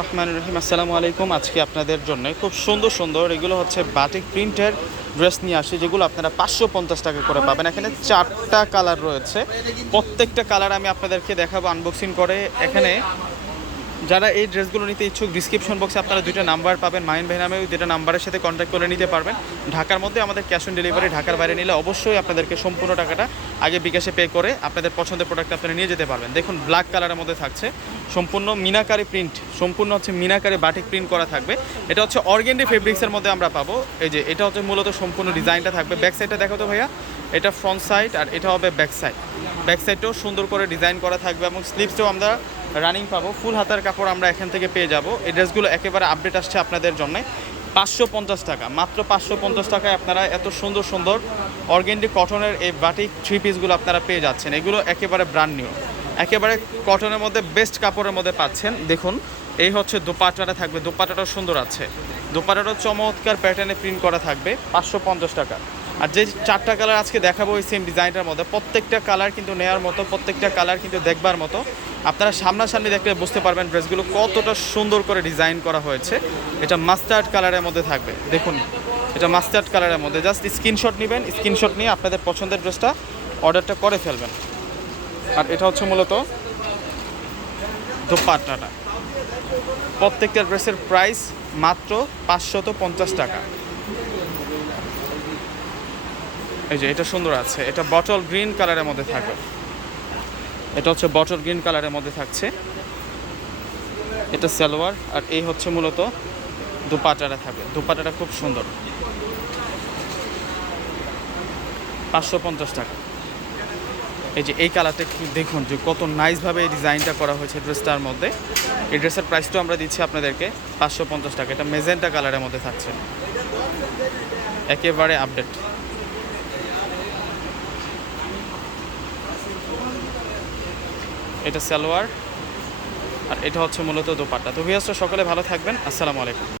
রহমান রহিম, আসসালামু আলাইকুম। আজকে আপনাদের জন্য খুব সুন্দর সুন্দর এগুলো হচ্ছে বাটিক প্রিন্টের ড্রেস নিয়ে আসি যেগুলো আপনারা পাঁচশো পঞ্চাশ টাকা করে পাবেন। এখানে চারটা কালার রয়েছে। প্রত্যেকটা কালার আমি আপনাদেরকে দেখাবো আনবক্সিং করে। এখানে যারা এই ড্রেসগুলো নিতে ইচ্ছুক ডিসক্রিপশন বক্সে আপনারা দুইটা নাম্বার পাবেন। মাইন ভাই নামে দুইটা নাম্বারের সাথে কন্ট্যাক্ট করে নিতে পারবেন। ঢাকার মধ্যে আমাদের ক্যাশ অন ডেলিভারি ঢাকার বাইরে নিলে অবশ্যই আপনাদেরকে সম্পূর্ণ টাকাটা আগে বিকাশে পে করে আপনাদের পছন্দের প্রোডাক্ট আপনারা নিয়ে যেতে পারবেন। দেখুন ব্ল্যাক কালারের মধ্যে থাকছে। সম্পূর্ণ মিনাকারি প্রিন্ট সম্পূর্ণ হচ্ছে মিনাকারি বাটিক প্রিন্ট করা থাকবে। এটা হচ্ছে অর্গেন্ডি ফেব্রিক্সের মধ্যে আমরা পাবো। এই যে, এটা হচ্ছে মূলত সম্পূর্ণ ডিজাইনটা থাকবে। ব্যাক সাইডটা দেখো তো ভাইয়া, এটা ফ্রন্ট সাইড আর এটা হবে ব্যাক সাইড ব্যাক সাইডটাও সুন্দর করে ডিজাইন করা থাকবে এবং স্লিভসটাও আমরা রানিং পাবো। ফুল হাতার কাপড় আমরা এখান থেকে পেয়ে যাব। এই ড্রেসগুলো একেবারে আপডেট আসছে আপনাদের জন্য। পাঁচশো পঞ্চাশ টাকা। মাত্র পাঁচশো পঞ্চাশ টাকায় আপনারা এত সুন্দর সুন্দর অর্গেন্ডি কটনের এই বাটিক থ্রি পিসগুলো আপনারা পেয়ে যাচ্ছেন। এগুলো একেবারে ব্র্যান্ড নিউ একেবারে কটনের মধ্যে বেস্ট কাপড়ের মধ্যে পাচ্ছেন। দেখুন, এই হচ্ছে দোপাট্টাটা থাকবে। দোপাট্টাটাও সুন্দর আছে। দোপাট্টাটাও চমৎকার প্যাটার্নে প্রিন্ট করা থাকবে। পাঁচশো পঞ্চাশ টাকা। আর যে চারটা কালার আজকে দেখাবো, ওই সেম ডিজাইনটার মধ্যে। প্রত্যেকটা কালার কিন্তু নেওয়ার মতো, প্রত্যেকটা কালার কিন্তু দেখবার মতো। আপনারা সামনাসামনি দেখলে বুঝতে পারবেন ড্রেসগুলো কতটা সুন্দর করে ডিজাইন করা হয়েছে। এটা মাস্টার্ড কালারের মধ্যে থাকবে। দেখুন, এটা মাস্টার্ড কালারের মধ্যে। জাস্ট স্ক্রিনশট নেবেন স্ক্রিনশট নিয়ে আপনাদের পছন্দের ড্রেসটা অর্ডারটা করে ফেলবেন। আর এটা হচ্ছে মূলত দোপাট্টাটা। প্রত্যেকটা ড্রেসের প্রাইস মাত্র পাঁচশত পঞ্চাশ টাকা। এই যে, এটা সুন্দর আছে। এটা বটল গ্রিন কালারের মধ্যে থাকবে। এটা হচ্ছে বটল গ্রিন কালারের মধ্যে থাকছে। এটা সালোয়ার, আর এই হচ্ছে মূলত দুপাটাটা থাকবে দুপাটাটা খুব সুন্দর। পাঁচশো পঞ্চাশ টাকা। এই যে এই কালারটা একটু দেখুন যে কত নাইসভাবে এই ডিজাইনটা করা হয়েছে ড্রেসটার মধ্যে। এই ড্রেসের প্রাইসটাও আমরা দিচ্ছি আপনাদেরকে পাঁচশো পঞ্চাশ টাকা। এটা মেজেন্টা কালারের মধ্যে থাকছে। একেবারে আপডেট এটা সালোয়ার। আর এটা হচ্ছে মূলত দোপাট্টা। তো ভিয়াসটা সকলে ভালো থাকবেন। আসসালামু আলাইকুম।